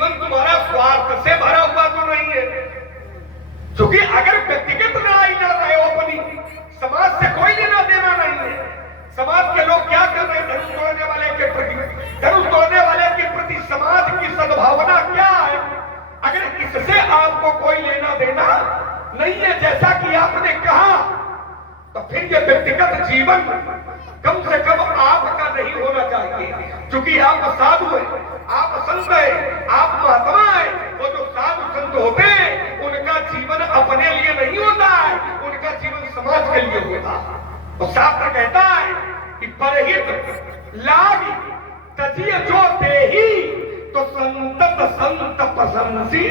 जीवन तुम्हारा स्वार्थ से भरा हुआ तो नहीं है। क्योंकि अगर व्यक्तिगत लड़ाई लड़ रहे हो अपनी, समाज से कोई लेना देना नहीं है। समाज के लोग क्या कर रहे हैं धनुष तोड़ने वाले के प्रति? धनुष तोड़ने वाले के प्रति समाज की सद्भावना क्या है? अगर इससे आपको कोई लेना देना नहीं है, जैसा कि आपने कहा, तो फिर ये व्यक्तिगत जीवन कम से कम आपका नहीं होना चाहिए। क्योंकि आप साधु हैं, आप संत हैं, आप महात्मा हैं। वो जो साधु संत होते हैं उनका जीवन अपने लिए नहीं होता है, उनका जीवन समाज के लिए होता है। तो शास्त्र कहता है कि परहित लाग तजिय जो देही, तो संतत संत प्रशंसी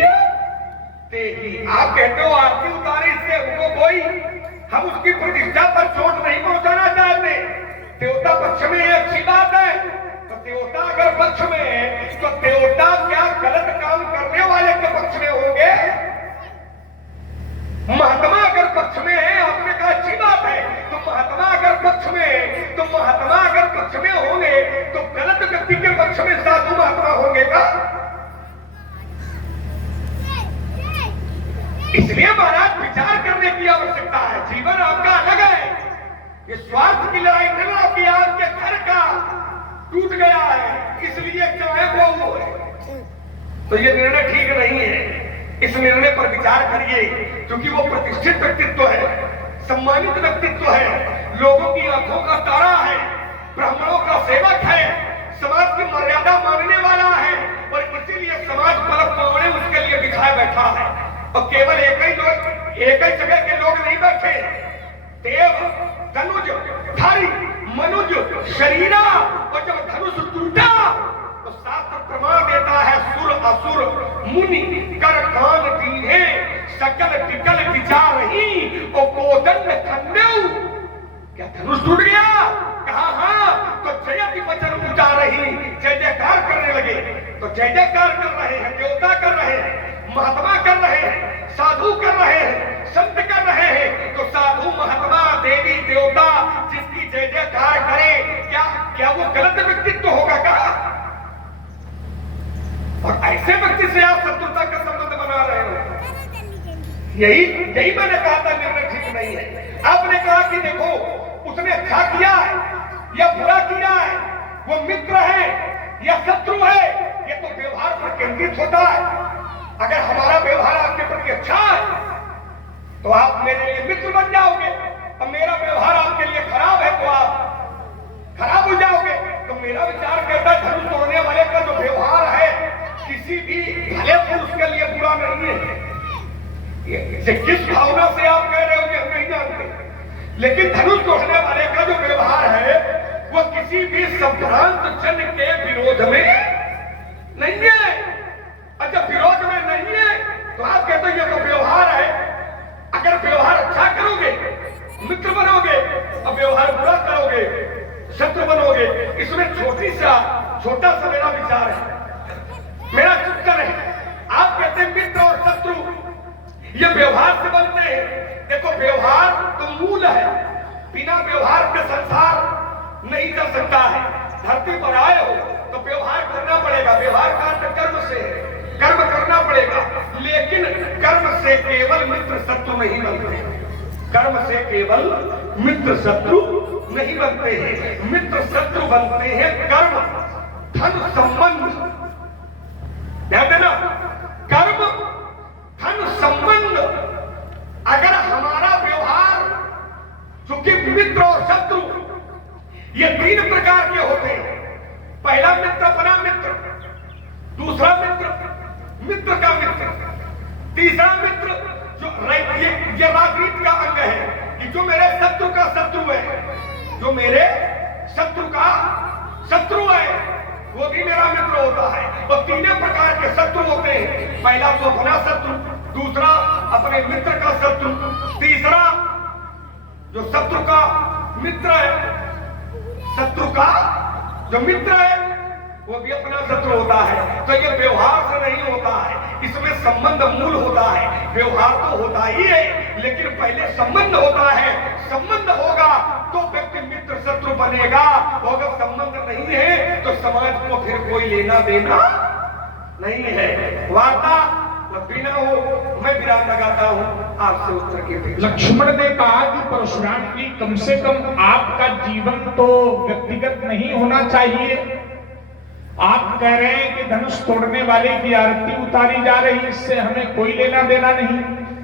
तेही। आप कहते हो आरती उतारी से हमको कोई, हम उसकी प्रतिष्ठा पर चोट नहीं पहुंचाना चाहते। देवता पक्ष में ये अच्छी बात है, तो देवता अगर पक्ष में है तो देवता क्या गलत काम करने वाले के पक्ष में होंगे? महात्मा अगर पक्ष में है, आपने कहा अच्छी बात है, तो महात्मा अगर पक्ष में है, तो महात्मा अगर पक्ष में होंगे तो गलत व्यक्ति के पक्ष में साधु महात्मा होंगे का? इसलिए महाराज विचार करने की आवश्यकता है। जीवन आपका अलग है, ये स्वार्थ की लड़ाई नहीं लड़ो कि आपके घर का टूट गया है इसलिए चाहे वो है, तो ये निर्णय ठीक नहीं है। इस निर्णय पर विचार करिए, क्योंकि वो प्रतिष्ठित व्यक्तित्व है, सम्मानित व्यक्तित्व है, लोगों की आंखों का तारा है, ब्राह्मणों का सेवक है, समाज की मर्यादा मानने वाला है, और इसीलिए समाज पलक पावड़े उसके लिए बिछाए बैठा है। और केवल एक ही जगह के लोग नहीं बैठे, देव धनुज धारी मनुज शरीरा, और जब धनुष टूटा तो शास्त्र प्रमाण देता है सुर असुर मुनि कर कान दीने सकल विकल विचार ही ओ कोदंड खंडेऊ। क्या धनुष टूट गया? कहा हाँ, तो जयति वचन ऊंचा रही, जय जयकार करने लगे। तो जय जयकार कर रहे हैं, देवता कर रहे हैं, महात्मा कर रहे हैं, साधु कर रहे हैं, संत कर रहे हैं। तो साधु महात्मा देवी देवता जिसकी जय जयकार करे, क्या वो गलत व्यक्तित्व होगा का? और ऐसे व्यक्ति से आप शत्रुता का संबंध बना रहे हो। यही मैंने कहा था निर्णय ठीक नहीं है। आपने कहा कि देखो उसने अच्छा किया है या बुरा किया है, वो मित्र है या शत्रु है, ये तो व्यवहार पर केंद्रित होता है। अगर हमारा व्यवहार आपके प्रति अच्छा है तो आप मेरे लिए मित्र बन जाओगे, और मेरा व्यवहार आपके लिए खराब है तो आप खराब हो जाओगे। तो मेरा विचार कहता है धनुष तोड़ने वाले का जो व्यवहार है किसी भी भले पुरुष के लिए बुरा नहीं है। ये किस भावना से आप कह रहे हो कि हम नहीं जानते, लेकिन धनुष तोड़ने वाले का जो व्यवहार है वो किसी भी संभ्रांत जन के विरोध में नहीं है। अच्छा, विरोध में नहीं है तो आप कहते हो ये तो व्यवहार है। अगर व्यवहार अच्छा करोगे मित्र बनोगे, और व्यवहार बुरा करोगे शत्रु बनोगे। इसमें छोटा सा मेरा विचार है, मेरा चिंतन है। आप कहते हैं मित्र और शत्रु ये व्यवहार से बनते हैं। देखो व्यवहार तो मूल है, बिना व्यवहार के संसार नहीं चल सकता है। धरती पर आए हो तो व्यवहार करना पड़ेगा, व्यवहार का अर्थ कर्म से है, कर्म करना पड़ेगा। लेकिन कर्म से केवल मित्र शत्रु नहीं बनते, कर्म से केवल मित्र शत्रु नहीं बनते हैं। मित्र शत्रु बनते हैं कर्म धन संबंध। ध्यान देना, कर्म धन संबंध। अगर हमारा व्यवहार, चूंकि मित्र और शत्रु ये तीन प्रकार के होते हैं। पहला मित्र अपना मित्र, दूसरा मित्र मित्र का मित्र, तीसरा मित्र जो ये राजनीति का अंग है कि जो मेरे शत्रु का शत्रु है, जो मेरे शत्रु का शत्रु है वो भी मेरा मित्र होता है। तो तीनों प्रकार के शत्रु होते हैं। पहला तो अपना शत्रु, दूसरा अपने मित्र का शत्रु, तीसरा जो शत्रु का मित्र है, शत्रु का जो मित्र है वो भी अपना शत्रु होता है। तो ये व्यवहार से नहीं होता है, इसमें संबंध मूल होता है। व्यवहार तो होता ही है, लेकिन पहले संबंध होता है। संबंध होगा तो व्यक्ति मित्र शत्रु बनेगा, और अगर संबंध नहीं है तो समाज को फिर कोई लेना देना नहीं है। वार्ता बिना हो मैं विराम लगाता हूं आपसे उत्तर के पीछे। लक्ष्मण ने कहा कि परशुराम जी कम से कम आपका जीवन तो व्यक्तिगत नहीं होना चाहिए। आप कह रहे हैं कि धनुष तोड़ने वाले की आरती उतारी जा रही, इससे हमें कोई लेना देना नहीं।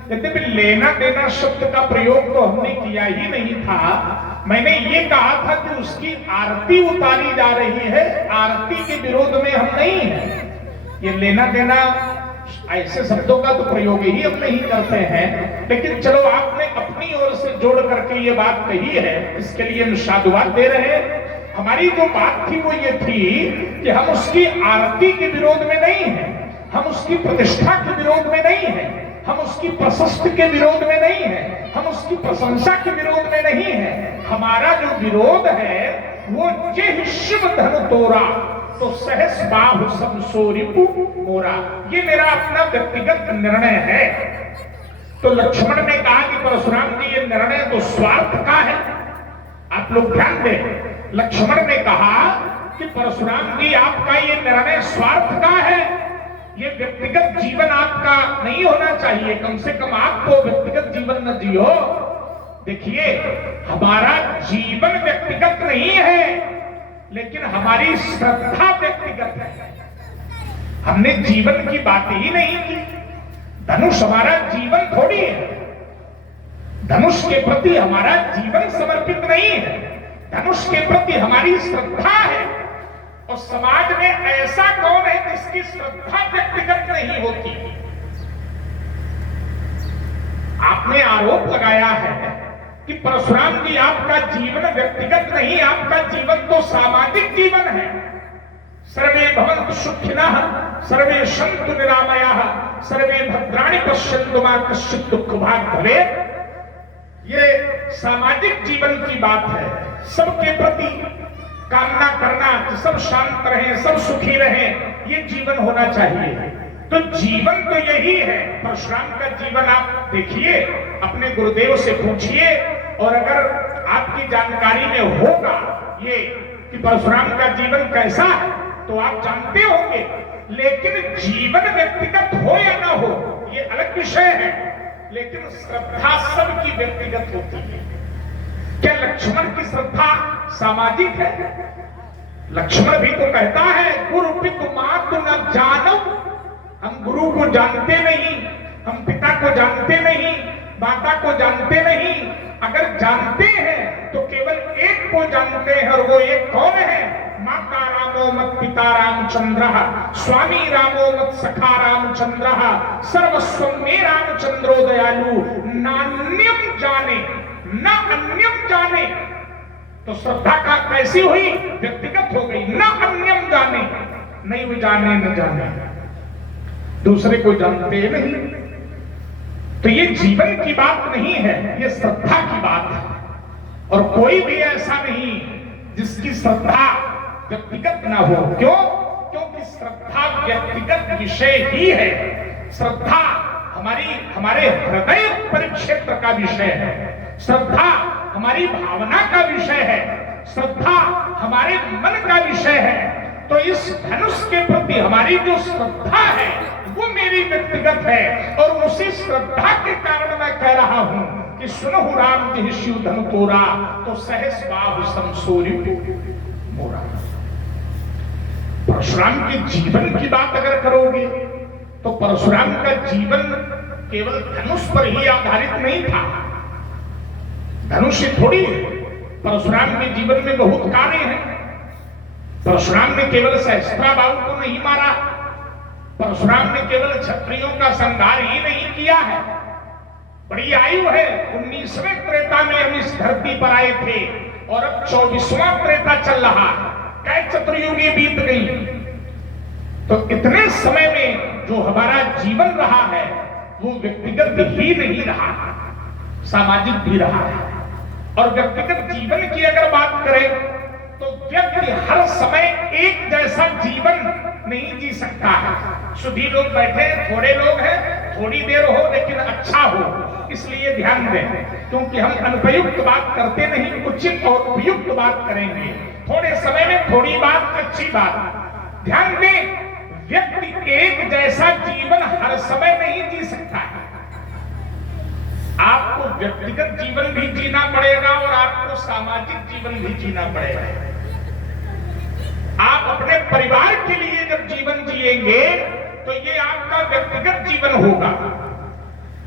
यद्यपि लेना देना शब्द का प्रयोग तो हमने किया ही नहीं था। मैंने ये कहा था कि उसकी आरती उतारी जा रही है, आरती के विरोध में हम नहीं है। ये लेना देना ऐसे शब्दों का तो प्रयोग ही हम नहीं करते हैं, लेकिन चलो आपने अपनी ओर से जोड़ करके ये बात कही है, इसके लिए हम साधुवाद दे रहे हैं। हमारी जो बात थी वो ये थी कि हम उसकी आरती के विरोध में नहीं है, हम उसकी प्रतिष्ठा के विरोध में नहीं है, हम उसकी प्रशस्ति के विरोध में नहीं है, हम उसकी प्रशंसा के विरोध में नहीं है। हमारा जो विरोध है वो जे शिव धनु तोरा तो सहस बाहु समसोरिपु मोरा, ये मेरा अपना व्यक्तिगत निर्णय है। तो लक्ष्मण ने कहा कि परशुराम जी ये निर्णय तो स्वार्थ का है। आप लोग ध्यान दें, लक्ष्मण ने कहा कि परशुराम जी आपका ये निर्णय स्वार्थ का है, ये व्यक्तिगत जीवन आपका नहीं होना चाहिए। कम से कम आप तो व्यक्तिगत जीवन न जियो। देखिए हमारा जीवन व्यक्तिगत नहीं है, लेकिन हमारी श्रद्धा व्यक्तिगत है। हमने जीवन की बात ही नहीं की। धनुष हमारा जीवन थोड़ी है, धनुष के प्रति हमारा जीवन समर्पित नहीं है, धनुष के प्रति हमारी श्रद्धा है। और समाज में ऐसा कौन है जिसकी श्रद्धा व्यक्तिगत नहीं होती? आपने आरोप लगाया है कि परशुराम जी आपका जीवन व्यक्तिगत नहीं, आपका जीवन तो सामाजिक जीवन है। सर्वे भवन्तु सुखिनः सर्वे सन्तु निरामयाः सर्वे भद्राणि पश्यन्तु मा कश्चित् दुःखभाग् भवेत्। ये सामाजिक जीवन की बात है। सबके प्रति कामना करना कि सब शांत रहें, सब सुखी रहें, ये जीवन होना चाहिए। तो जीवन तो यही है। परशुराम का जीवन आप देखिए, अपने गुरुदेव से पूछिए, और अगर आपकी जानकारी में होगा ये कि परशुराम का जीवन कैसा है तो आप जानते होंगे। लेकिन जीवन व्यक्तिगत हो या ना हो ये अलग विषय है, लेकिन श्रद्धा सबकी व्यक्तिगत होती है। क्या लक्ष्मण की श्रद्धा सामाजिक है? लक्ष्मण भी तो कहता है गुरु पितु मातु न जानो। हम गुरु को जानते नहीं, हम पिता को जानते नहीं, माता को जानते नहीं। अगर जानते हैं तो केवल एक को जानते हैं, और वो एक कौन है? माता रामो मत पिता रामचंद्र, स्वामी रामो मत सखा रामचंद्र, सर्वस्व में रामचंद्रो दयालु, नान्यम जाने न अन्यम जाने। तो श्रद्धा का कैसी हुई? व्यक्तिगत हो गई। न अन्यम जाने, नहीं भी जाने न जाने, दूसरे को जानते नहीं। तो ये जीवन की बात नहीं है, ये श्रद्धा की बात है। और कोई भी ऐसा नहीं जिसकी श्रद्धा व्यक्तिगत ना हो। क्यों? क्योंकि श्रद्धा व्यक्तिगत विषय ही है। श्रद्धा हमारे हृदय परिक्षेत्र का विषय है, श्रद्धा हमारी भावना का विषय है, श्रद्धा हमारे मन का विषय है। तो इस धनुष के प्रति हमारी जो श्रद्धा है वो मेरी व्यक्तिगत है, और उसी श्रद्धा के कारण मैं कह रहा हूं कि सुनहु राम जी शिव धनु तोरा तो सहस बाहु समसोरिपु मोरा। परशुराम के जीवन की बात अगर करोगे तो परशुराम का जीवन केवल धनुष पर ही आधारित नहीं था। धनुष थोड़ी है, परशुराम के जीवन में बहुत कार्य हैं। परशुराम ने केवल सहस्त्राबाहु को नहीं मारा, परशुराम ने केवल क्षत्रियों का संहार ही नहीं किया है। बड़ी आयु है, 19वें त्रेता में हम इस धरती पर आए थे और अब 24वां त्रेता चल रहा है। कई चतुर्युगी बीत गई। तो इतने समय में जो हमारा जीवन रहा है वो व्यक्तिगत ही नहीं रहा, सामाजिक भी रहा है। और व्यक्तिगत जीवन की अगर बात करें तो व्यक्ति हर समय एक जैसा जीवन नहीं जी सकता है। सभी लोग बैठे, थोड़े लोग हैं, थोड़ी देर हो लेकिन अच्छा हो, इसलिए ध्यान दें। क्योंकि हम अनुपयुक्त बात करते नहीं, उचित और उपयुक्त बात करेंगे। थोड़े समय में थोड़ी बात, अच्छी बात। ध्यान दें, व्यक्ति एक जैसा जीवन हर समय नहीं जी सकता है। आपको व्यक्तिगत जीवन भी जीना पड़ेगा और आपको सामाजिक जीवन भी जीना पड़ेगा। आप अपने परिवार के लिए जब जीवन जिएंगे तो ये आपका व्यक्तिगत जीवन होगा।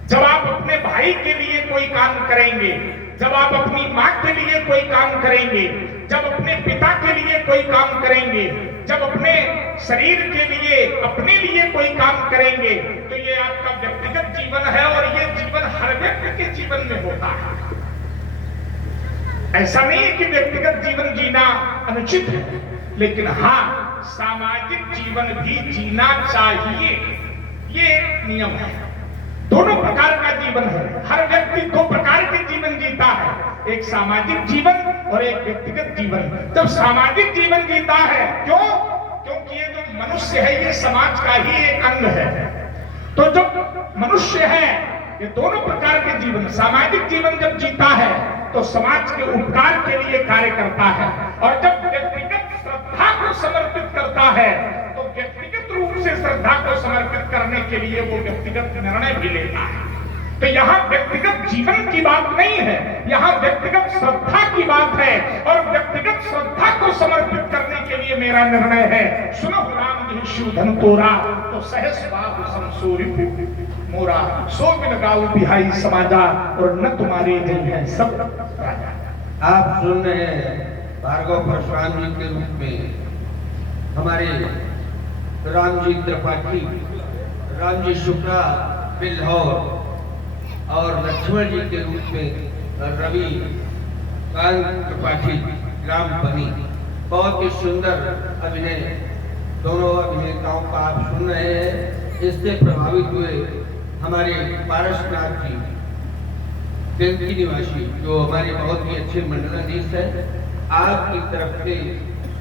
जब आप अपने भाई के लिए कोई काम करेंगे, जब आप अपनी मां के लिए कोई काम करेंगे, जब अपने पिता के लिए कोई काम करेंगे, जब अपने शरीर के लिए अपने लिए कोई काम करेंगे, तो ये आपका व्यक्तिगत जीवन है और ये जीवन हर व्यक्ति के जीवन में होता है। ऐसा नहीं है कि व्यक्तिगत जीवन जीना अनुचित है, लेकिन हाँ, सामाजिक जीवन भी जीना चाहिए, ये एक नियम है। दोनों प्रकार का जीवन है। हर व्यक्ति दो प्रकार के जीवन जीता है, एक सामाजिक जीवन और एक व्यक्तिगत जीवन। जब सामाजिक जीवन जीता है, क्यों? क्योंकि ये जो मनुष्य है ये समाज का ही एक अंग है। तो जो मनुष्य है ये दोनों प्रकार के जीवन, सामाजिक जीवन जब जीता है तो समाज के उपकार के लिए कार्य करता है, और जब व्यक्तिगत श्रद्धा को समर्पित करता है तो व्यक्तिगत रूप से श्रद्धा को समर्पित करने के लिए वो व्यक्तिगत निर्णय भी लेता है। तो यहाँ व्यक्तिगत जीवन की बात नहीं है, यहाँ व्यक्तिगत श्रद्धा की बात है, और व्यक्तिगत श्रद्धा को समर्पित करने के लिए मेरा निर्णय है। सुनो राम जी शिव धन तोरा, तो सहस बाबू समसूरी मोरा, सो बिन गाऊ बिहाई समाजा, और न तुम्हारे दिल है सब राजा। आप सुन रहे हैं भार्गव परशुराम जी के रूप में हमारे राम जी त्रिपाठी, राम जी शुक्ला बिल्हौर, और लक्ष्मण जी के रूप में रवि कांत त्रिपाठी ग्राम बनी। बहुत ही सुंदर अभिनय दोनों अभिनेताओं का आप सुन रहे हैं। इससे प्रभावित हुए हमारे पारसनाथ जी बेंकी निवासी, जो हमारे बहुत ही अच्छे मंडलाधीश है, आपकी तरफ से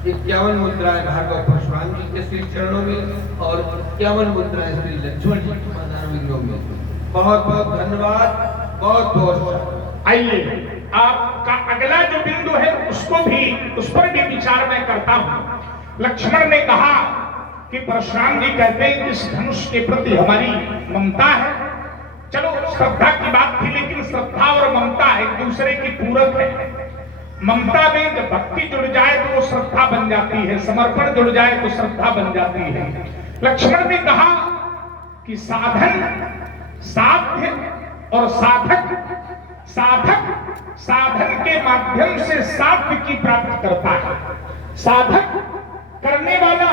51 मुद्राएं भार्गव परशुराम जी के श्री चरणों में और 51 मुद्राएं श्री लक्ष्मण जी के पदारविंदों में। बहुत बहुत धन्यवाद, बहुत बहुत। आइए आपका अगला जो बिंदु है उसको भी, उस पर भी विचार मैं करता हूं। लक्ष्मण ने कहा कि परशुराम जी कहते हैं कि इस धनुष के प्रति हमारी ममता है। चलो श्रद्धा की बात थी, लेकिन श्रद्धा और ममता एक दूसरे की पूरक है। ममता में जब भक्ति जुड़ जाए तो वो श्रद्धा बन जाती है, समर्पण जुड़ जाए तो श्रद्धा बन जाती है। लक्ष्मण ने कहा कि साधन, साध्य और साधक, साधक साधन के माध्यम से साध्य की प्राप्ति करता है। साधक करने वाला,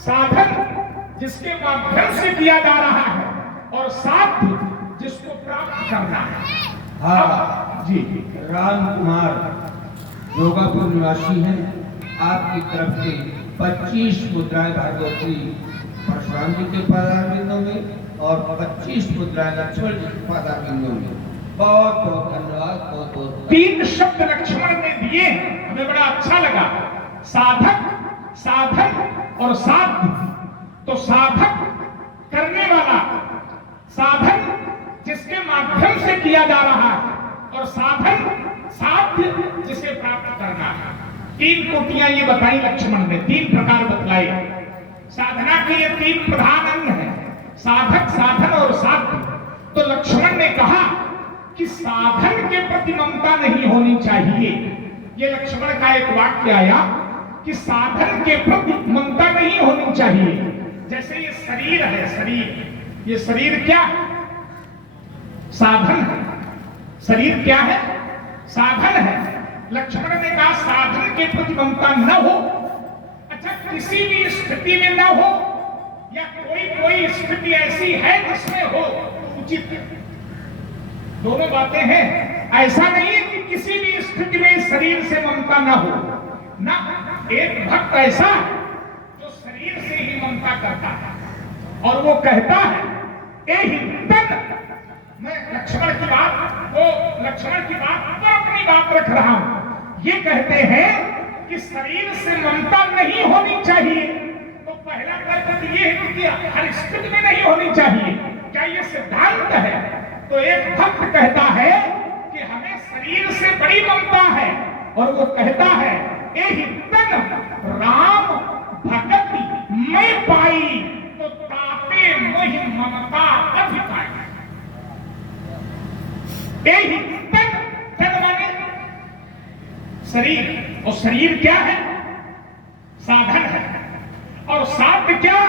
साधन जिसके माध्यम से किया जा रहा है, और साध्य जिसको प्राप्त करना है। हाँ जी, राम कुमार योगापुर निवासी हैं, आपकी तरफ से 25 मुद्राएं भार्गव जी परशुराम जी के पदारविंदों में और 25 मुद्राएं लक्ष्मण जी के पदारविंदों में। बहुत बहुत धन्यवाद, बहुत बहुत। 3 शब्द लक्ष्मण ने दिए, हमें बड़ा अच्छा लगा। साधक, साधन और साध्य। तो साधक करने वाला, साधन जिसके माध्यम से किया जा रहा है, और साधन साध्य जिसे प्राप्त करना है। 3 कोटियां ये बताई लक्ष्मण ने, 3 प्रकार बतलाए। साधना के ये 3 प्रधान अंग हैं, साधक, साधन और साध्य। तो लक्ष्मण ने कहा कि साधन के प्रति ममता नहीं होनी चाहिए। ये लक्ष्मण का एक वाक्य आया कि साधन के प्रति ममता नहीं होनी चाहिए। जैसे ये शरीर है, शरीर, ये शरीर क्या है? साधन है। शरीर क्या है? साधन है। लक्ष्मण ने कहा साधन के प्रति ममता न हो। अच्छा, किसी भी स्थिति में न हो, या कोई स्थिति ऐसी है जिसमें हो तो उचित है। दोनों बातें हैं। ऐसा नहीं है कि किसी भी स्थिति में शरीर से ममता न हो ना। एक भक्त ऐसा है जो शरीर से ही ममता करता है, और वो कहता है ए हिंदन, मैं लक्ष्मण की बात पर अपनी बात रख रहा हूं। ये कहते हैं कि शरीर से ममता नहीं होनी चाहिए। तो पहला तर्क ये है कि हर स्थिति में नहीं होनी चाहिए। क्या ये सिद्धांत है? तो एक भक्त कहता है कि हमें शरीर से बड़ी ममता है, और वो कहता है ए हिंदन राम भगति मैं पाई तो तापे मोहि ममता अधिकाई। यही तन, तन माने शरीर, और शरीर क्या है? साधन है। और साध्य क्या?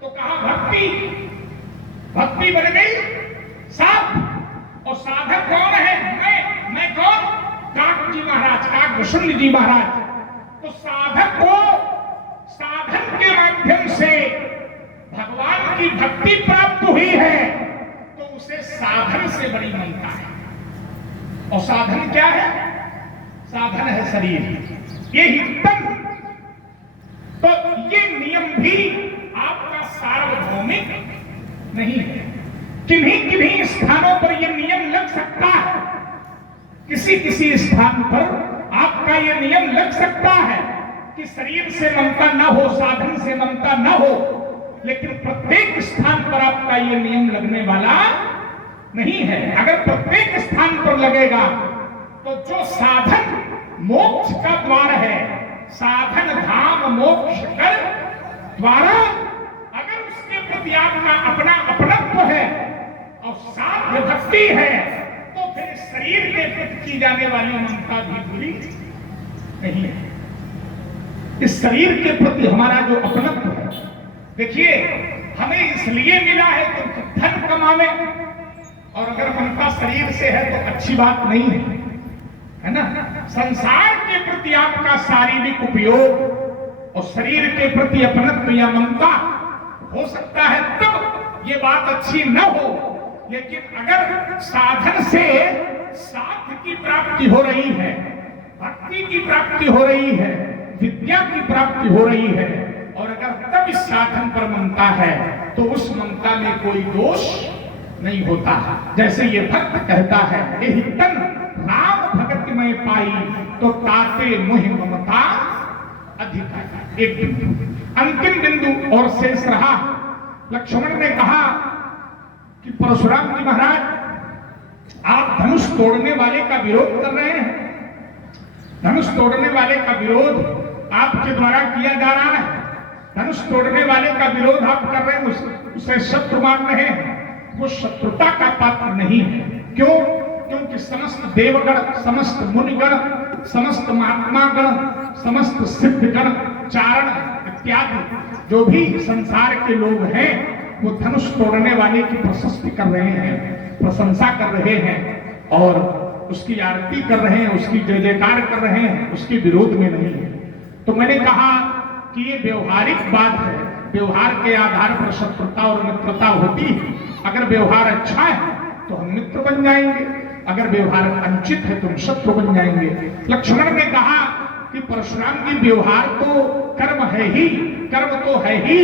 तो कहा भक्ति, भक्ति बन गई साध्य। और साधक कौन है? मैं कौन? काक जी महाराज, काक भूषण जी महाराज। तो साधक को साधन के माध्यम से भगवान की भक्ति प्राप्त हुई है तो उसे साधन से बड़ी ममता है। और साधन क्या है? साधन है शरीर, यही तन। तो ये नियम भी आपका सार्वभौमिक नहीं है। किन्हीं किन्हीं स्थानों पर यह नियम लग सकता है, किसी किसी स्थान पर आपका यह नियम लग सकता है कि शरीर से ममता न हो, साधन से ममता न हो, लेकिन प्रत्येक स्थान पर आपका यह नियम लगने वाला नहीं है। अगर प्रत्येक स्थान पर लगेगा तो जो साधन मोक्ष का द्वार है, साधन धाम मोक्ष कर द्वारा, अगर उसके प्रति आपका अपना अपनत्व है और साध्य भक्ति है तो फिर शरीर के प्रति की जाने वाली ममता भी बुरी नहीं है। इस शरीर के प्रति हमारा जो अपनत्व है, देखिए हमें इसलिए मिला है कि धन कमावे, और अगर ममता शरीर से है तो अच्छी बात नहीं है ना। संसार के प्रति आपका शारीरिक उपयोग और शरीर के प्रति अपनत्व या ममता हो सकता है तब ये बात अच्छी न हो, लेकिन अगर साधन से साध्य की प्राप्ति हो रही है, भक्ति की प्राप्ति हो रही है, विद्या की प्राप्ति हो रही है, और अगर तब इस साधन पर ममता है तो उस ममता में कोई दोष नहीं होता। जैसे ये भक्त कहता है, यही तन राम भगत में पाई तो ताते मोहि ममता अधिकाई। एक बिंदु, अंतिम बिंदु और शेष रहा। लक्ष्मण ने कहा कि परशुराम जी महाराज, आप धनुष तोड़ने वाले का विरोध कर रहे हैं। धनुष तोड़ने वाले का विरोध आपके द्वारा किया जा रहा है। धनुष तोड़ने वाले का विरोध आप कर रहे हैं, उसे शत्रु मान रहे हैं। वो शत्रुता का पात्र नहीं है। क्यों? क्योंकि समस्त देवगण, समस्त मुनिगण, समस्त महात्मागण, समस्त सिद्धगण, चारण इत्यादि जो भी संसार के लोग हैं वो धनुष तोड़ने वाले की प्रशस्ति कर रहे हैं, प्रशंसा कर रहे हैं और उसकी आरती कर रहे हैं, उसकी जय जयकार कर रहे हैं, उसके विरोध में नहीं है। तो मैंने कहा कि ये व्यवहारिक बात है। व्यवहार के आधार पर शत्रुता और मित्रता होती है। अगर व्यवहार अच्छा है तो हम मित्र बन जाएंगे, अगर व्यवहार अनुचित है तो हम शत्रु बन जाएंगे। लक्ष्मण ने कहा कि परशुराम जी व्यवहार तो कर्म है ही, कर्म तो है ही,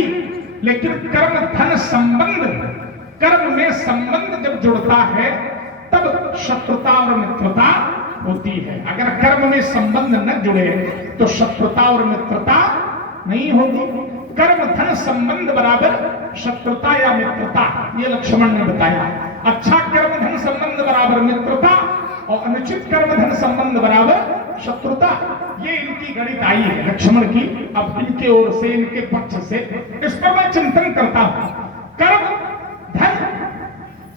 लेकिन कर्म धन संबंध, कर्म में संबंध जब जुड़ता है तब शत्रुता और मित्रता होती है। अगर कर्म में संबंध न जुड़े तो शत्रुता और मित्रता नहीं होगी। कर्म धन संबंध बराबर शत्रुता या मित्रता, ये लक्ष्मण ने बताया। अच्छा कर्म धन संबंध बराबर मित्रता और अनुचित कर्म धन संबंध बराबर शत्रुता, ये इनकी गणित आई है लक्ष्मण की। अब इनके ओर से, इनके पक्ष से इस पर मैं चिंतन करता हूं। कर्म धन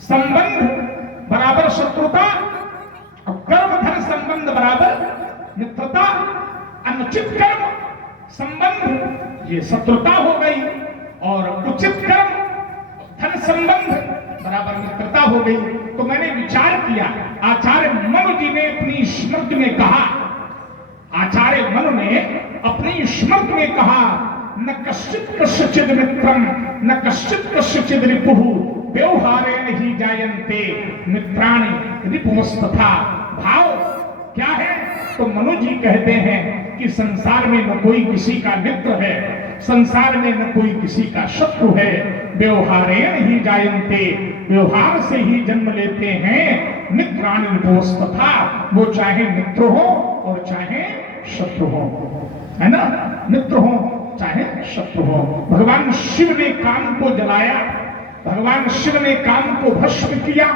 संबंध बराबर शत्रुता और कर्म धन संबंध बराबर मित्रता। अनुचित कर्म संबंध ये शत्रुता हो गई और उचित कर्म धन संबंध बराबर मित्रता हो गई। तो मैंने विचार किया, आचार्य मनु जी ने अपनी स्मृति में कहा, आचार्य मनु ने अपनी स्मृति में कहा, न कश्चित कस्यचिद मित्रम न कश्चित कस्यचिद रिपुः व्यवहारेण ही जायन्ते मित्राणि रिपुमस्तथा। भाव क्या है? तो मनु जी कहते हैं कि संसार में न कोई किसी का मित्र है, संसार में न कोई किसी का शत्रु है। व्यवहारेण ही जायन्ते, व्यवहार से ही जन्म लेते हैं मित्राणि रिपुमस्तथा। वो चाहे मित्र हो और चाहे शत्रु हो, है ना, मित्र हो चाहे शत्रु हो। भगवान शिव ने काम को जलाया, भगवान शिव ने काम को भस्म किया।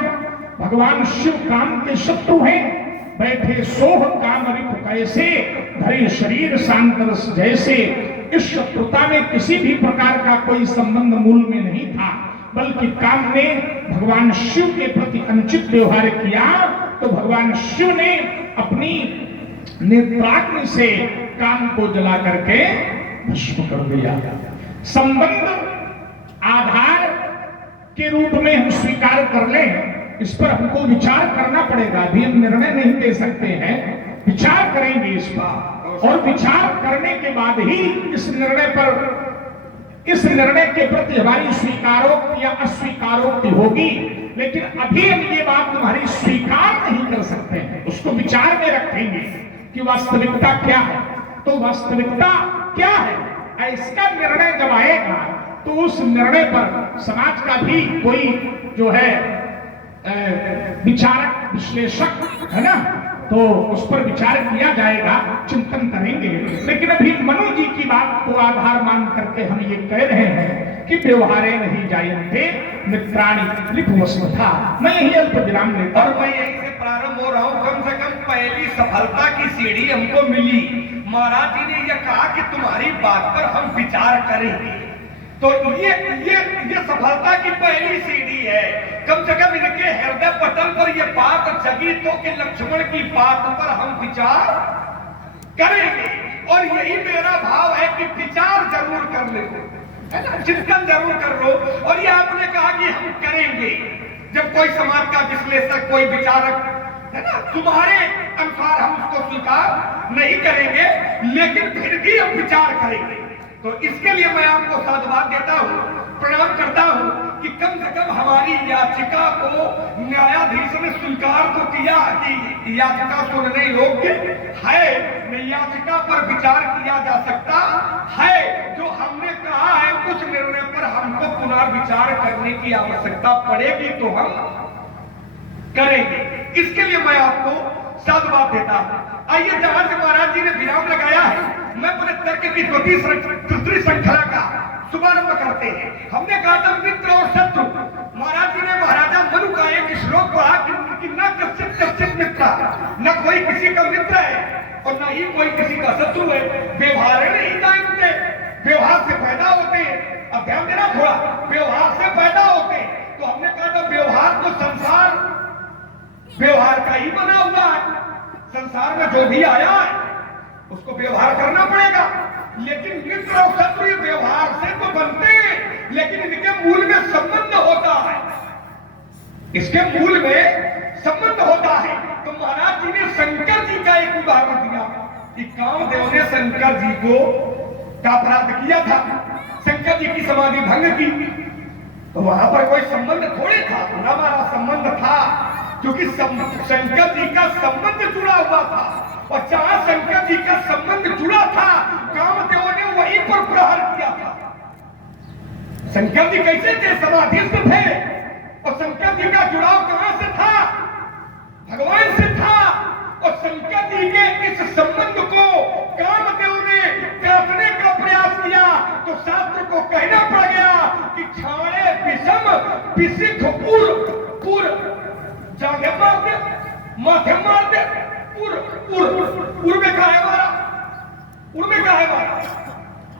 भगवान शिव काम के शत्रु हैं। बैठे सोह काम रिपु कैसे, धरे शरीर सांतरस जैसे। इस शत्रुता में किसी भी प्रकार का कोई संबंध मूल में नहीं था, बल्कि काम ने भगवान शिव के प्रति अनुचित व्यवहार किया तो भगवान शिव ने अपनी नेत्राग्नि से काम को जला करके भस्म कर दिया। संबंध आधार के रूप में हम स्वीकार कर लें, इस पर हमको विचार करना पड़ेगा। अभी हम निर्णय नहीं दे सकते हैं, विचार करेंगे इस पर, और विचार करने के बाद ही इस निर्णय के प्रति हमारी स्वीकारोक्ति या अस्वीकारोक्ति होगी। लेकिन अभी हम ये बात तुम्हारी स्वीकार नहीं कर सकते हैं, उसको विचार में रखेंगे कि वास्तविकता क्या है। तो वास्तविकता क्या है, इसका निर्णय जब आएगा तो उस निर्णय पर समाज का भी कोई जो है विचारक विश्लेषक है ना, तो उस पर विचार किया जाएगा, चिंतन करेंगे। लेकिन अभी मनु जी की बात को आधार मान करके हम ये कह रहे हैं कि व्यवहारे नहीं जायन्ते मित्राणि लिपुवस्वथा। मैं यही अल्प विराम लेता और मैं यहीं से प्रारंभ हो रहा हूँ। कम से कम पहली सफलता की सीढ़ी हमको मिली। महाराज जी ने यह कहा कि तुम्हारी बात पर हम विचार करेंगे, तो ये सफलता की पहली सीढ़ी है। कम से कम इनके हृदय पटल पर यह बात जगी तो कि लक्ष्मण की बात पर हम विचार करेंगे। और यही मेरा भाव है कि विचार जरूर कर ले, है ना, चिंतन जरूर कर लो। और ये आपने कहा कि हम करेंगे। जब कोई समाज का विश्लेषक, कोई विचारक, है ना, तुम्हारे अनुसार हम उसको स्वीकार नहीं करेंगे, लेकिन फिर भी हम विचार करेंगे। तो इसके लिए मैं आपको साधुवाद देता हूँ, प्रणाम करता हूँ कि कम से कम हमारी याचिका को न्यायाधीश ने स्वीकार तो किया कि याचिका सुनने योग्य है, याचिका पर विचार किया जा सकता है। जो हमने कहा है उस निर्णय पर हमको पुनर्विचार करने की आवश्यकता पड़ेगी तो हम करेंगे। इसके लिए मैं आपको साधुवाद देता हूँ। आइए, जहां से महाराज जी ने विराम लगाया है, मैं अपने तर्क की तृतीय श्रृंखला का शुभारंभ करते हैं। हमने कहा था मित्र और शत्रु। महाराज जी ने महाराजा मनु का एक श्लोक पढ़ा कि न कश्चित मित्र, न कोई किसी का मित्र है और न ही कोई किसी का शत्रु है। व्यवहार नहीं जानते, व्यवहार से पैदा होते हैं। अब ध्यान देना थोड़ा, व्यवहार से पैदा होते हैं। तो हमने कहा था व्यवहार तो संसार व्यवहार का ही बना हुआ है। संसार में जो भी आया है उसको व्यवहार करना पड़ेगा। लेकिन मित्र और शत्रु व्यवहार से तो बनते हैं, लेकिन इनके मूल में संबंध होता है। इसके मूल में संबंध होता है। तो महाराज जी ने शंकर जी का एक उदाहरण दिया कि कामदेव ने शंकर जी को का अपराध किया था, शंकर जी की समाधि भंग की। तो वहां पर कोई संबंध थोड़े था, हमारा संबंध था, क्योंकि शंकर जी का संबंध जुड़ा हुआ था। और जहां शंकर जी का संबंध जुड़ा था, कामदेव ने वहीं पर प्रहार किया था। शंकर जी कैसे थे? समाधिस्थ थे। और शंकर जी का जुड़ाव कहां से था? भगवान से था। और शंकर जी के इस संबंध को कामदेव ने काटने का प्रयास किया तो शास्त्र को कहना पड़ गया कि छाड़े विषम विशिख पुर जागे मार दे, माथे मार दे, उर में कहा है हमारा, उर में कहा है हमारा।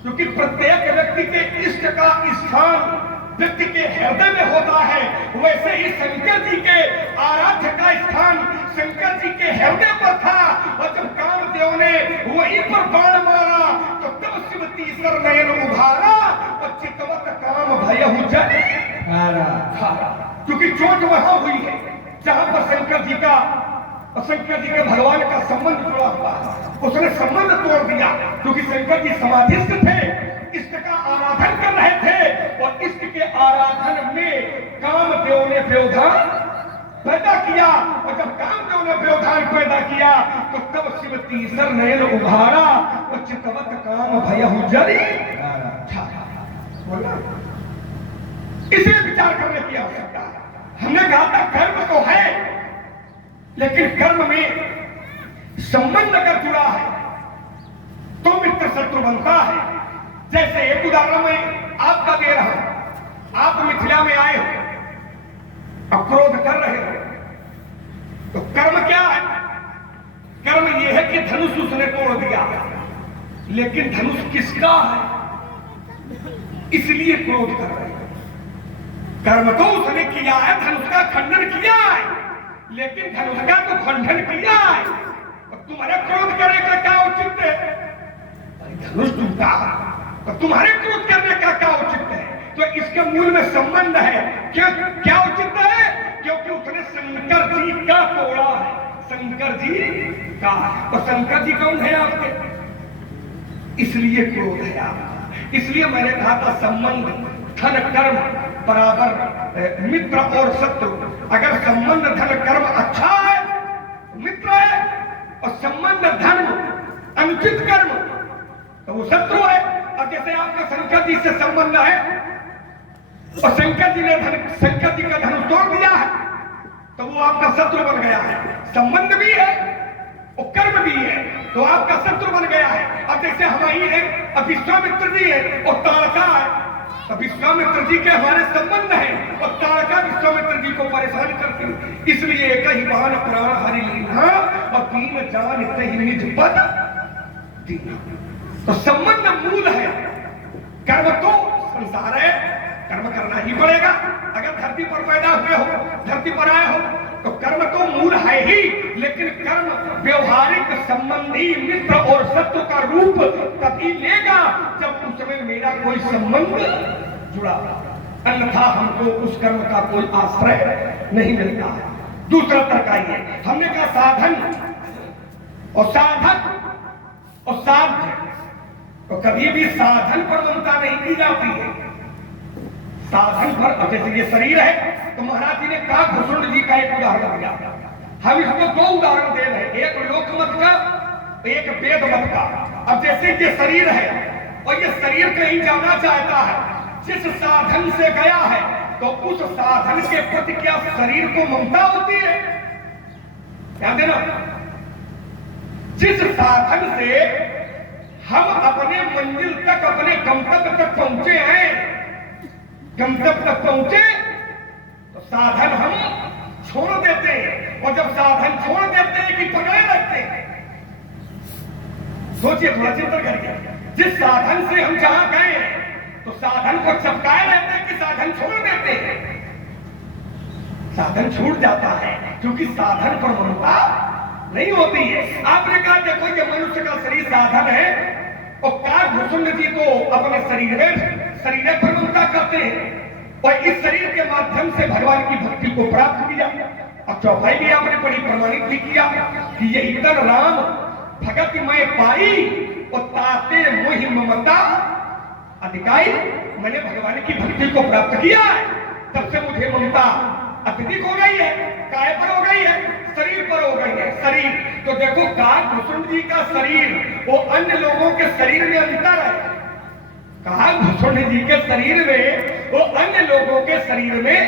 क्योंकि प्रत्येक व्यक्ति के इष्ट का स्थान व्यक्ति के हृदय में होता है, वैसे ही शंकर जी के आराध्य का स्थान शंकर जी के हृदय पर था। और जब कामदेव ने वहीं पर बाण मारा तो तब शिव तीसर नयन उभारा और चितवत काम भयहु जन हारा। क्योंकि चोट वहां हुई है जहां पर शंकर जी का और शंकर जी के भगवान का संबंध जुड़ा हुआ है। उसने संबंध तोड़ दिया, क्योंकि शंकर जी समाधिस्थ थे, इष्ट का आराधन कर रहे थे। और इष्ट के आराधन में कामदेव ने व्यवधान पैदा किया। और जब कामदेव ने व्यवधान पैदा किया तो तब शिव तीसर नयन उभारा और चितवत काम भयहु जरी। इसे विचार करने की आवश्यकता है। हमने कहा था कर्म तो है, लेकिन कर्म में संबंध अगर जुड़ा है तो मित्र शत्रु बनता है। जैसे एक उदाहरण मैं आपका दे रहा हूं। आप मिथिला में आए हो, अक्रोध कर रहे हो, तो कर्म क्या है? कर्म यह है कि धनुष उसने तोड़ दिया, लेकिन धनुष किसका है, इसलिए क्रोध कर रहे हैं। कर्म तो उसने किया है, धनुष का खंडन किया है, लेकिन धनुष का तो खंडन किया है, और तुम्हारे क्रोध करने का क्या उचित है? धनुष टूटा तो तुम्हारे क्रोध करने का क्या उचित है? तो इसके मूल में संबंध है। क्या उचित है? क्योंकि उसने शंकर जी का तोड़ा है, शंकर जी का। और शंकर जी कौन है आपके? इसलिए क्रोध है आपका। इसलिए मैंने कहा था संबंध धन कर्म बराबर मित्र और शत्रु। अगर संबंध धन कर्म अच्छा है मित्र है, और संबंध धर्म अनुचित कर्म तो वो शत्रु है। अब जैसे आपका शंकर जी से संबंध है और शंकर जी ने शंकर जी का धनुष तोड़ दिया है, तो वो आपका शत्रु बन गया है। संबंध भी है और कर्म भी है, तो आपका शत्रु बन गया है। अब जैसे हम ही है, अब विश्वामित्र जी है और ताड़का है, तो विश्वामित्र जी के हमारे संबंध है और ताड़का विश्वामित्र जी को परेशान करती है। इसलिए एक ही बाण प्राण हरि लीना और तीन जान ही निज पद दीना। तो संबंध मूल है। कर्म तो संसार है, कर्म करना ही पड़ेगा। अगर धरती पर पैदा हुए हो, धरती पर आए हो, तो कर्म तो मूल है ही, लेकिन कर्म व्यवहारिक संबंधी मित्र और शत्रु का रूप तभी लेगा जब उसमें मेरा कोई संबंध जुड़ा, अन्यथा हमको उस कर्म का कोई आश्रय नहीं मिलता है। दूसरा तर्क है, हमने कहा साधन और साधक और साध्य, तो कभी भी साधन पर ममता नहीं की जाती है। साधन पर, जैसे ये शरीर है, तो महाराज जी ने कहा घुसुंड जी का एक उदाहरण दिया। हम इसको दो उदाहरण दे रहे हैं, एक लोकमत का, एक वेद मत का। अब जैसे ये शरीर है और ये शरीर कहीं जाना चाहता है, जिस साधन से गया है, तो उस साधन के प्रति क्या शरीर को ममता होती है? ध्यान देना, जिस साधन से हम अपने मंजिल तक, अपने गंतव्य तक पहुंचे हैं, गंतव्य तक पहुंचे तो साधन हम छोड़ देते हैं। और जब साधन छोड़ देते हैं कि पकड़े रखते हैं, सोचिए, थोड़ा चिंतन करिए। जिस साधन से हम जहां गए तो साधन को चपकाए रहते हैं कि साधन छोड़ देते हैं? साधन छूट जाता है क्योंकि साधन पर ममता नहीं होती है। आपने कहा देखो ये मनुष्य का शरीर साधन है, और काकभूषुंड जी तो अपने शरीर पर ममता करते हैं, और इस शरीर के माध्यम से भगवान की भक्ति को प्राप्त किया। अब चौपाई भी आपने बड़ी प्रमाणित भी किया कि ये इतर राम भगत में पाई और ताते मोहि ममता अधिकाई। मैंने भगवान की भक्ति को प्राप्त किया है, तब से मुझे ममता अत्यधिक हो गई है। काय पर हो गई है? शरीर पर हो गई है। शरीर तो देखो, काकभूषुंड जी का शरीर वो अन्य लोगों के शरीर में अंतर है। काकभूषुंड जी के शरीर में वो अन्य लोगों के शरीर में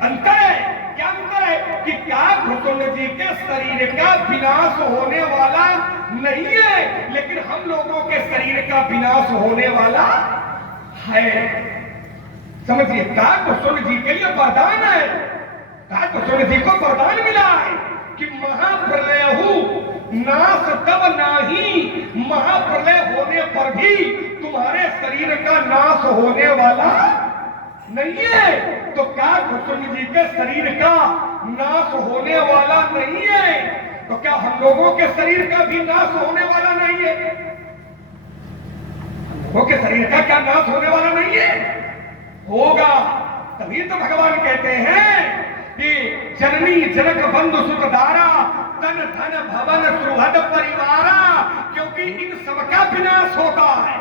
अंतर है। क्या अंतर है? कि काकभूषुंड जी के शरीर का विनाश होने वाला नहीं है, लेकिन हम लोगों के शरीर का विनाश होने वाला है। समझिए, काकभूषुंड जी के लिए वरदान है। काकभूषुंड जी को वरदान मिला है कि महाप्रलय नाश तब नाही, महाप्रलय होने पर भी तुम्हारे शरीर का नाश होने वाला नहीं है। तो काकभूषुंड जी के शरीर का नाश होने वाला नहीं है, तो क्या हम लोगों के शरीर का भी नाश होने वाला नहीं है? हम लोगों के शरीर का क्या नाश होने वाला नहीं है? होगा। तभी तो भगवान कहते हैं कि जननी जनक बंधु सुख दारा तन धन भवन सुहृद परिवारा, क्योंकि इन सबका विनाश होता है।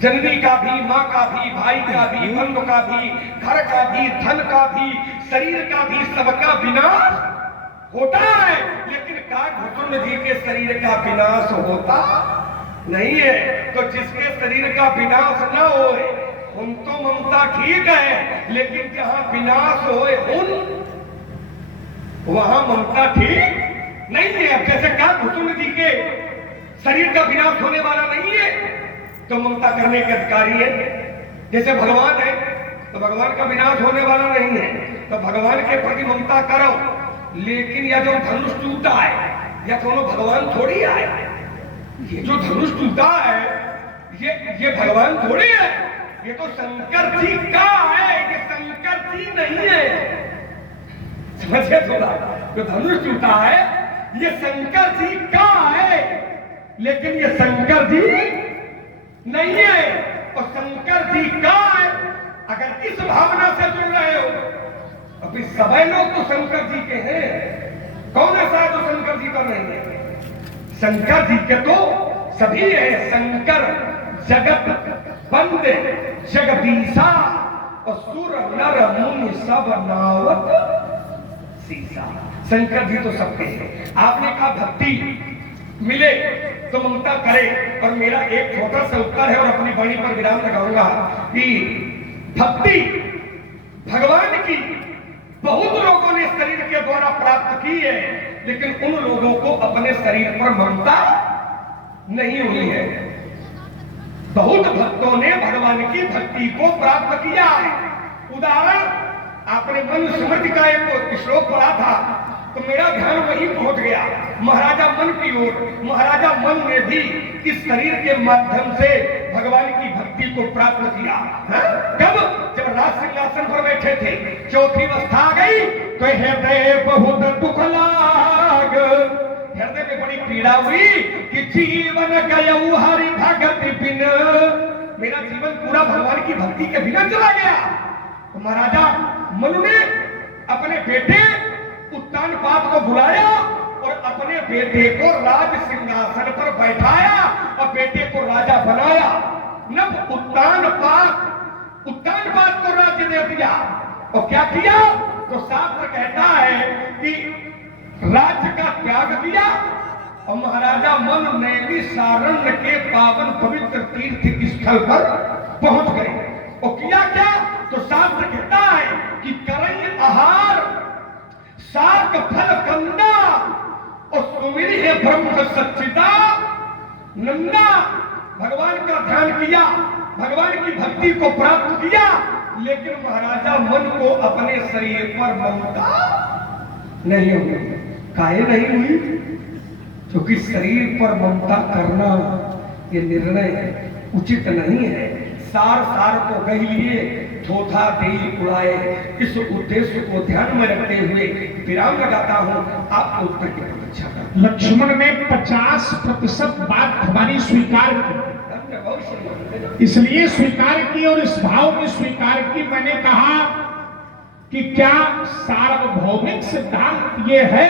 जननी का भी, माँ का भी, भाई का भी, बंधु का भी, घर का भी, धन का भी, शरीर का भी, सबका विनाश होता है। लेकिन काकभूषुंड जी के शरीर का विनाश होता नहीं है। तो जिसके शरीर का विनाश न होए उनको ममता ठीक है, लेकिन जहां विनाश होए उन वहां ममता ठीक नहीं है। अब जैसे काकभूषुंड जी के शरीर का विनाश होने वाला नहीं है तो ममता करने के अधिकारी है। जैसे भगवान है तो भगवान का विनाश होने वाला नहीं है, तो भगवान के प्रति ममता करो। लेकिन यह जो धनुष टूटा है, यह दोनों भगवान थोड़ी आए, ये जो धनुष टूटा है ये भगवान थोड़ी है, ये तो शंकर जी का है, ये शंकर जी नहीं है। समझे थोड़ा, जो धनुष टूटा है ये शंकर जी का है, लेकिन ये शंकर जी नहीं है। और शंकर जी का है, अगर इस भावना से जुड़ रहे हो, अभी सभी लोग तो शंकर जी के हैं, कौन ऐसा है जो शंकर जी का नहीं है? शंकर जी के तो सभी है। शंकर जगत बंदे जगदीशा और सुर नर मुनि सब नावत सीसा। शंकर जी तो सबके हैं। आपने कहा भक्ति मिले तो ममता करे, और मेरा एक छोटा सा उत्तर है और अपनी वाणी पर विराम लगाऊंगा कि भक्ति भगवान की बहुत लोगों ने शरीर के द्वारा प्राप्त की है, लेकिन उन लोगों को अपने शरीर पर ममता नहीं हुई है। बहुत भक्तों ने भगवान की भक्ति को प्राप्त किया है। उदाहरण, आपने मनुस्मृति का एक श्लोक पढ़ा था तो मेरा ध्यान वहीं पहुंच गया, महाराजा मन की ओर। महाराजा मन ने भी इस शरीर के माध्यम से भगवान की भक्ति को प्राप्त किया। कब? जब राज सिंहासन पर बैठे थे, चौथी अवस्था आ गई तो हृदय बहुत दुख लाग, हृदय में बड़ी पीड़ा हुई कि जीवन गयऊ हरि भगति बिन, मेरा जीवन पूरा भगवान की भक्ति के बिना चला गया। तो महाराजा मनु ने अपने बेटे उत्तानपाद को बुलाया और अपने बेटे को राज सिंहासन पर बैठाया और बेटे को राजा बनाया। नब उत्तानपाद को राज्य दे दिया। और क्या किया? तो शास्त्र कहता है कि राज्य का त्याग किया और महाराजा मन ने भी सारण्य के पावन पवित्र तीर्थ स्थल पर पहुंच गए। और किया क्या? तो शास्त्र कहता है कि करई आहार साक फल कंदा और सुमिरी है ब्रह्म सच्चिदा नंदा। भगवान का ध्यान किया, भगवान की भक्ति को प्राप्त किया, लेकिन महाराजा मन को अपने शरीर पर ममता नहीं हुई। काहे नहीं हुई? क्योंकि शरीर पर ममता करना ये निर्णय उचित नहीं है। सार सार को कह लिए थोथा दे उड़ाए, इस उद्देश्य को ध्यान में रखते हुए विराम लगाता हूं। आपको उत्तर की प्रतीक्षा करता हूं। लक्ष्मण ने 50% बात हमारी स्वीकार की, इसलिए स्वीकार की और इस भाव में स्वीकार की। मैंने कहा कि क्या सार्वभौमिक सिद्धांत ये है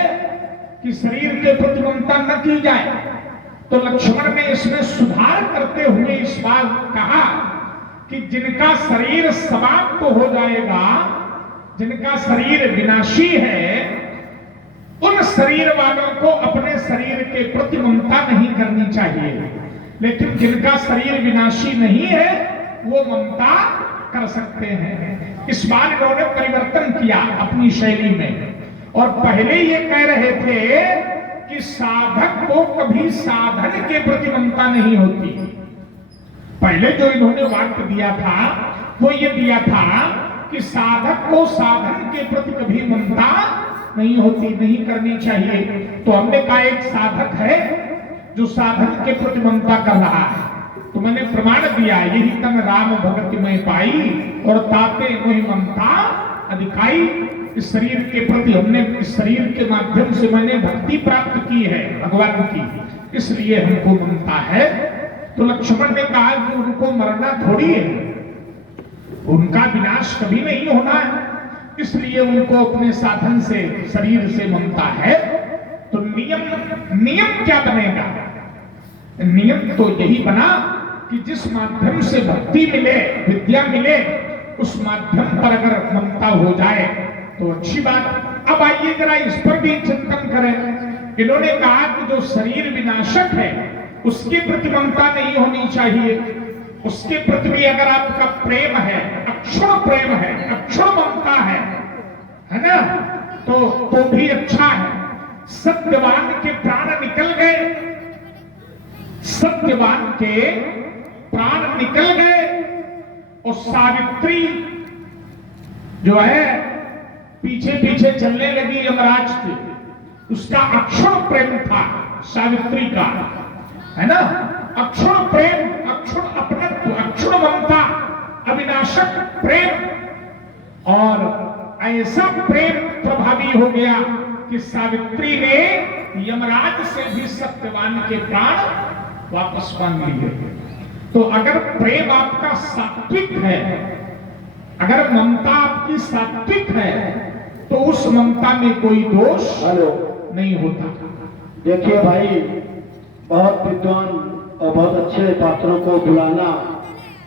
कि शरीर के प्रति ममता न की जाए? तो लक्ष्मण ने इसमें सुधार करते हुए इस बात कहा कि जिनका शरीर समाप्त हो जाएगा, जिनका शरीर विनाशी है, उन शरीर वालों को अपने शरीर के प्रति ममता नहीं करनी चाहिए, लेकिन जिनका शरीर विनाशी नहीं है वो ममता कर सकते हैं। इस बार इन्होंने परिवर्तन किया अपनी शैली में, और पहले ये कह रहे थे कि साधक को कभी साधन के प्रति ममता नहीं होती। पहले जो इन्होंने वाक्य दिया था वो ये दिया था कि साधक को साधन के प्रति कभी ममता नहीं होती, नहीं करनी चाहिए। तो हमने कहा एक साधक है जो साधन के प्रति ममता कर रहा है, तो मैंने प्रमाण दिया, यही तन राम भगति में पाई और ताते वही ममता अधिकाई। इस शरीर के प्रति हमने, इस शरीर के माध्यम से मैंने भक्ति प्राप्त की है भगवान की, इसलिए हमको ममता है। तो लक्ष्मण ने कहा कि उनको मरना थोड़ी है, उनका विनाश कभी नहीं होना है, इसलिए उनको अपने साधन से, शरीर से ममता है। तो नियम क्या बनेगा? नियम तो यही बना कि जिस माध्यम से भक्ति मिले, विद्या मिले, उस माध्यम पर अगर ममता हो जाए तो अच्छी बात। अब आइए जरा इस पर भी चिंतन करें। इन्होंने कहा कि जो शरीर विनाशक है उसके प्रति ममता नहीं होनी चाहिए, उसके प्रति भी अगर आपका प्रेम है, अक्षुण प्रेम है, अक्षुण ममता है ना, तो भी अच्छा है। सत्यवान के प्राण निकल गए, सत्यवान के प्राण निकल गए, और सावित्री जो है पीछे पीछे चलने लगी यमराज के, उसका अक्षुण प्रेम था सावित्री का। है ना, अक्षुण प्रेम, अक्षुण अपनत्व, अक्षुण ममता, अविनाशक प्रेम, और ऐसा प्रेम प्रभावी हो गया कि सावित्री ने यमराज से भी सत्यवान के प्राण वापस मांग लिए। तो अगर प्रेम आपका सात्विक है, अगर ममता आपकी सात्विक है, तो उस ममता में कोई दोष नहीं होता। देखिए भाई, बहुत विद्वान और बहुत अच्छे पात्रों को बुलाना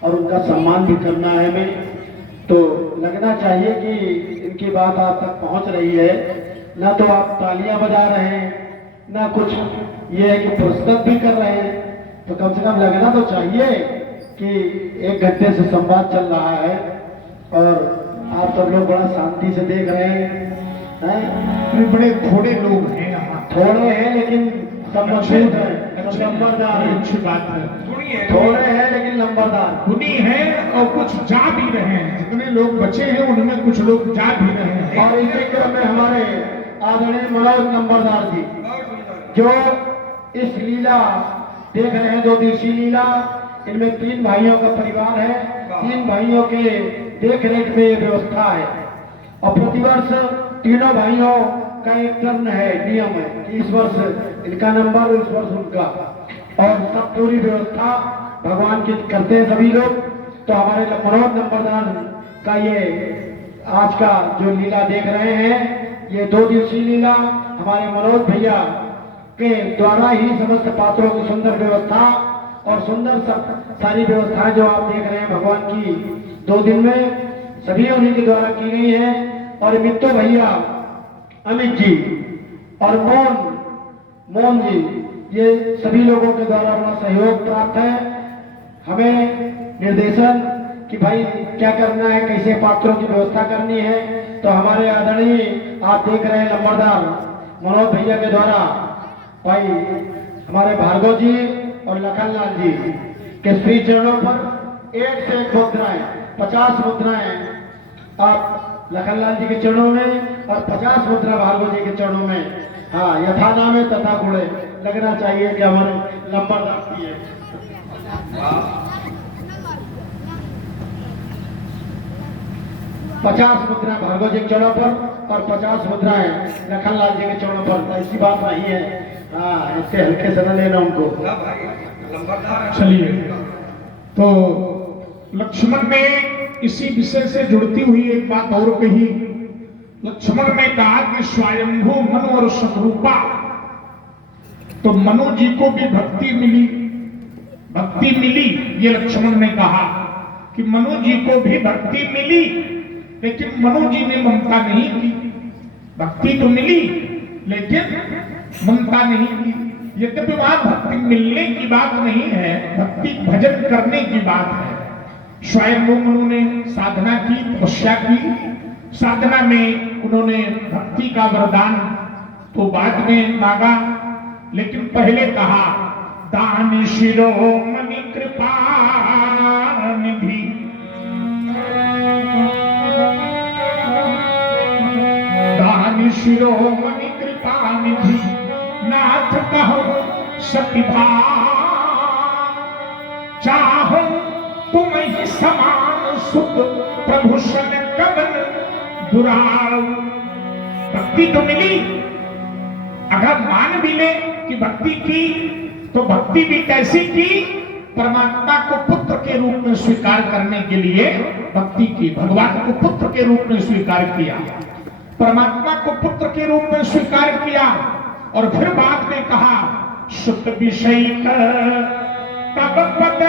और उनका सम्मान भी करना है हमें, तो लगना चाहिए कि इनकी बात आप तक पहुंच रही है। ना तो आप तालियां बजा रहे हैं, ना कुछ ये है कि पुरस्कृत भी कर रहे हैं, तो कम से कम लगना तो चाहिए कि 1 घंटे से संवाद चल रहा है और आप सब लोग बड़ा शांति से देख रहे हैं। बड़े थोड़े लोग हैं यहाँ, थोड़े हैं लेकिन सब मशहूर हैं, सब नंबरदार हैं। अच्छी बात है, थोड़े हैं लेकिन नंबरदार। गुनी है और कुछ जा भी रहे हैं, जितने लोग बचे हैं उनमें कुछ लोग जा भी रहे हैं। और इसी क्रम में हमारे आदरणीय मनोज नंबरदार जी, जो इस लीला देख रहे हैं, 2 दिवसीय लीला, इनमें 3 भाइयों का परिवार है, 3 भाइयों के देख रेख में ये व्यवस्था है और प्रतिवर्ष तीनों भाइयों का एक टर्न है, नियम है कि इस वर्ष इनका नंबर, इस वर्ष उनका, और सब पूरी व्यवस्था भगवान की करते हैं सभी लोग। तो हमारे मनोज नंबरदार का ये आज का जो लीला देख रहे हैं, ये 2 दिवसीय लीला हमारे मनोज भैया के द्वारा ही समस्त पात्रों की सुंदर व्यवस्था और सुंदर सब सारी व्यवस्थाएं जो आप देख रहे हैं भगवान की 2 दिन में, सभी उन्हीं के द्वारा की गई है। और मित्तो भैया, अमित जी और मोहन जी, ये सभी लोगों के द्वारा बड़ा सहयोग प्राप्त है। हमें निर्देशन कि भाई क्या करना है, कैसे पात्रों की व्यवस्था करनी है, तो हमारे आदरणीय आप देख रहे हैं नंबरदार मनोज भैया के द्वारा भाई हमारे भार्गव जी और लखनलाल जी के श्री चरणों पर 1 से 1 मुद्राएं, 50 मुद्राएं आप लखनलाल जी के चरणों में और 50 मुद्रा भार्गव जी के चरणों में। हाँ, यथा नाम है तथा गुणे, लगना चाहिए कि हमारे नंबरदार है। 50 मुद्राएं भार्गव जी के चरणों पर और 50 मुद्राएं लखनलाल जी के चरणों पर। ऐसी बात नहीं है, हाँ, ऐसे हल्के से न लेना उनको। चलिए, तो लक्ष्मण ने इसी विषय से जुड़ती हुई एक बात और कही। लक्ष्मण ने कहा कि स्वयंभू मनु और शतरूपा, तो मनु जी को भी भक्ति मिली। ये लक्ष्मण ने कहा कि मनु जी को भी भक्ति मिली, लेकिन मनु जी ने ममता नहीं की। भक्ति तो मिली लेकिन ममता नहीं की। यद्यपि वहां भक्ति मिलने की बात नहीं है, भक्ति भजन करने की बात है। स्वयं मनु ने साधना की, तपस्या की, साधना में उन्होंने भक्ति का वरदान तो बाद में मांगा, लेकिन पहले कहा दान शिरोमणि कृपा निधि, दान शिरोमणि कृपा निधि, नाथ कहो सतिभा, चाहो तुम ही समान सुख प्रभु सन कवन दुराव। भक्ति तो मिली, अगर मान भी ले कि भक्ति की, तो भक्ति भी कैसी की? परमात्मा को पुत्र के रूप में स्वीकार करने के लिए भक्ति की। भगवान को पुत्र के रूप में स्वीकार किया, परमात्मा को पुत्र के रूप में स्वीकार किया, और फिर बाद में कहा सुत विषय तब पद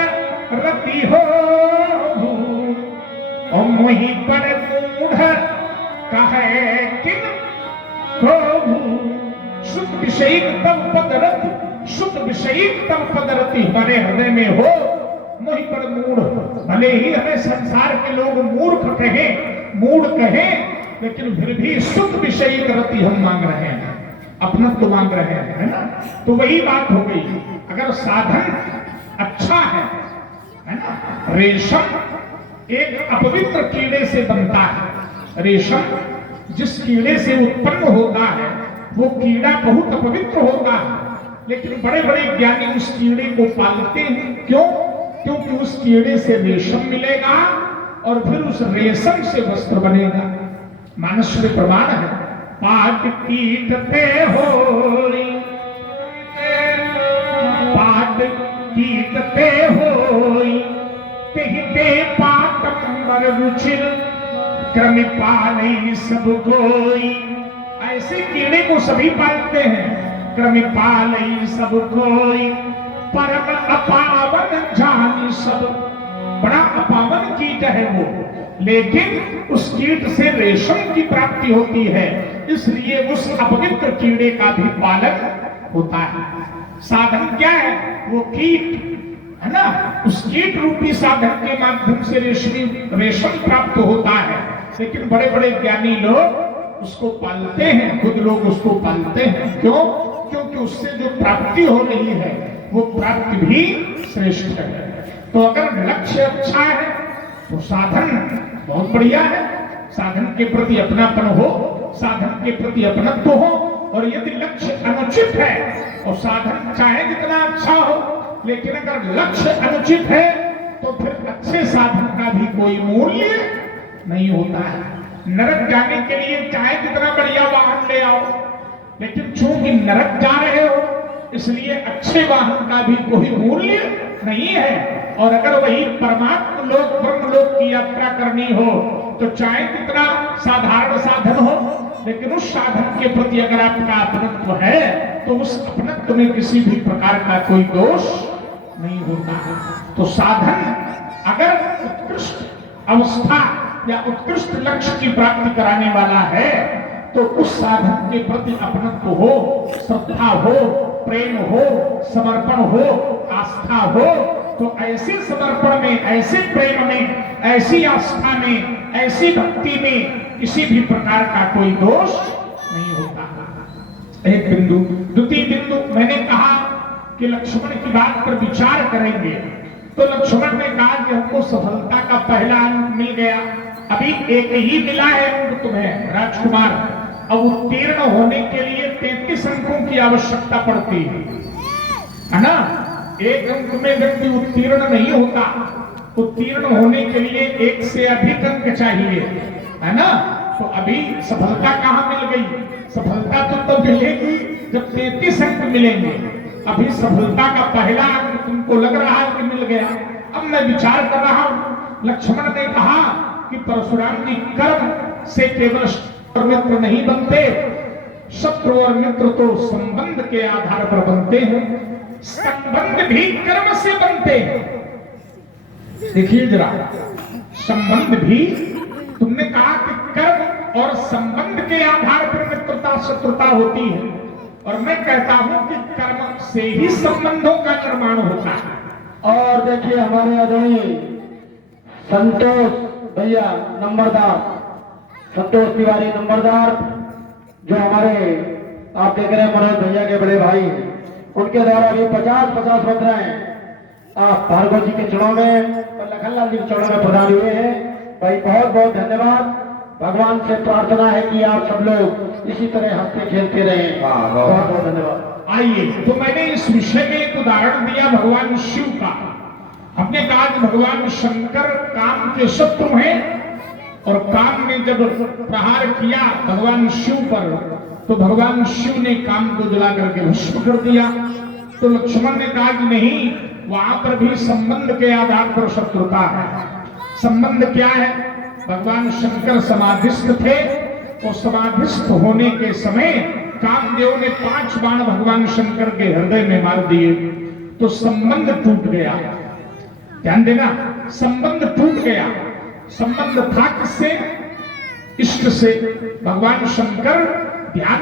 रति हो मोहि पर मूढ़ कहे किन सुत विषय तब पद रति, सुत विषय तब पद रति हमारे हृदय में हो, मोहि पर मूढ़। भले ही हमें संसार के लोग मूर्ख कहे, मूढ़ कहे, लेकिन फिर भी सुत विषय रति हम मांग रहे हैं, अपना तो मांग रहे हैं, है ना। तो वही बात हो गई। अगर साधन अच्छा है ना। रेशम एक अपवित्र कीड़े से बनता है। रेशम जिस कीड़े से उत्पन्न होता है वो कीड़ा बहुत अपवित्र होता है, लेकिन बड़े बड़े ज्ञानी उस कीड़े को पालते हैं। क्यों? क्योंकि उस कीड़े से रेशम मिलेगा और फिर उस रेशम से वस्त्र बनेगा। मानस में प्रमाण है, पाट कीटते होई, पाट कीटते होई, तेहिते पाटंबर रुचिर, क्रम पाले सब कोई। ऐसे कीड़े को सभी पालते हैं, क्रम पाले सब कोई, परम अपावन जानी सब। बड़ा अपावन कीट है वो, लेकिन उस कीट से रेशम की प्राप्ति होती है, इसलिए उस अपवित्र कीड़े का भी पालन होता है। साधन क्या है? वो कीट है ना, उस कीट रूपी साधन के माध्यम से रेशम प्राप्त होता है। लेकिन बड़े बड़े ज्ञानी लोग उसको पालते हैं, खुद लोग उसको पालते हैं। क्यों? क्योंकि उससे जो प्राप्ति हो रही है वो प्राप्ति भी श्रेष्ठ है। तो अगर लक्ष्य अच्छा है तो साधन बहुत बढ़िया है, साधन के प्रति अपनापन हो, साधन के प्रति अपनत्व हो। और यदि लक्ष्य अनुचित है और साधन चाहे जितना अच्छा हो, लेकिन अगर लक्ष्य अनुचित है तो फिर अच्छे साधन का भी कोई मूल्य नहीं होता है। नरक जाने के लिए चाहे जितना बढ़िया वाहन ले आओ, लेकिन चूंकि नरक जा रहे हो इसलिए अच्छे वाहन का भी कोई मूल्य नहीं है। और अगर वही परमात्मा लोक ब्रह्म लोक की यात्रा करनी हो तो चाहे कितना साधारण साधन हो, लेकिन उस साधन के प्रति अगर आपका अपनत्व है तो उस अपनत्व में किसी भी प्रकार का कोई दोष नहीं होता है। तो साधन अगर उत्कृष्ट अवस्था या उत्कृष्ट लक्ष्य की प्राप्ति कराने वाला है तो उस साधन के प्रति अपनत्व हो, श्रद्धा हो, प्रेम हो, समर्पण हो, आस्था हो। तो ऐसे समर्पण में, ऐसे प्रेम में, ऐसी आस्था में, ऐसी भक्ति में किसी भी प्रकार का कोई दोष नहीं होता। एक बिंदु। द्वितीय बिंदु, मैंने कहा कि लक्ष्मण की बात पर विचार करेंगे तो लक्ष्मण ने कहा कि हमको सफलता का पहला अंक मिल गया, अभी एक ही मिला है अंक तुम्हें राजकुमार। अब उत्तीर्ण होने के लिए 33 अंकों की आवश्यकता पड़ती है ना। एक अंक में व्यक्ति उत्तीर्ण नहीं होता, उत्तीर्ण होने के लिए एक से अधिक अंक चाहिए, है ना। तो अभी सफलता कहाँ मिल गई? सफलता तो मिलेगी जब 33 अंक मिलेंगे। अभी सफलता का पहला अंक तुमको लग रहा है कि मिल गया। अब मैं विचार कर रहा हूं, लक्ष्मण ने कहा कि परशुराम जी कर्म से केवल शत्रु और मित्र नहीं बनते, शत्रु और मित्र तो संबंध के आधार पर बनते हैं, संबंध भी कर्म से बनते हैं। देखिए जरा, संबंध भी, तुमने कहा कि कर्म और संबंध के आधार पर मित्रता शत्रुता होती है, और मैं कहता हूं कि कर्म से ही संबंधों का निर्माण होता है। और देखिए हमारे आदरणीय संतोष भैया नंबरदार, संतोष तिवारी नंबरदार, जो हमारे आप देख रहे हैं मनोज भैया के बड़े भाई हैं, उनके द्वारा भी 50-50 मुद्राएं आप भार्गव जी के चुनाव में और लखनलाल जी के चुनाव में प्रदान हुए हैं। भाई बहुत बहुत धन्यवाद। भगवान से प्रार्थना है कि आप सब लोग इसी तरह हंसते खेलते रहें। बहुत बहुत धन्यवाद। आइए, तो मैंने इस विषय में एक उदाहरण दिया भगवान शिव का। हमने कहा कि भगवान शंकर काम के शत्रु हैं, और काम में जब प्रहार किया भगवान शिव पर तो भगवान शिव ने काम को जला करके भस्म कर दिया। तो लक्ष्मण ने कहा कि नहीं, वहां पर भी संबंध के आधार पर शत्रुता है। संबंध क्या है? भगवान शंकर समाधिस्थ थे, और समाधिस्थ होने के समय कामदेव ने 5 बाण भगवान शंकर के हृदय में मार दिए, तो संबंध टूट गया। ध्यान देना, संबंध टूट गया। संबंध था किससे? इष्ट से। भगवान शंकर ध्यान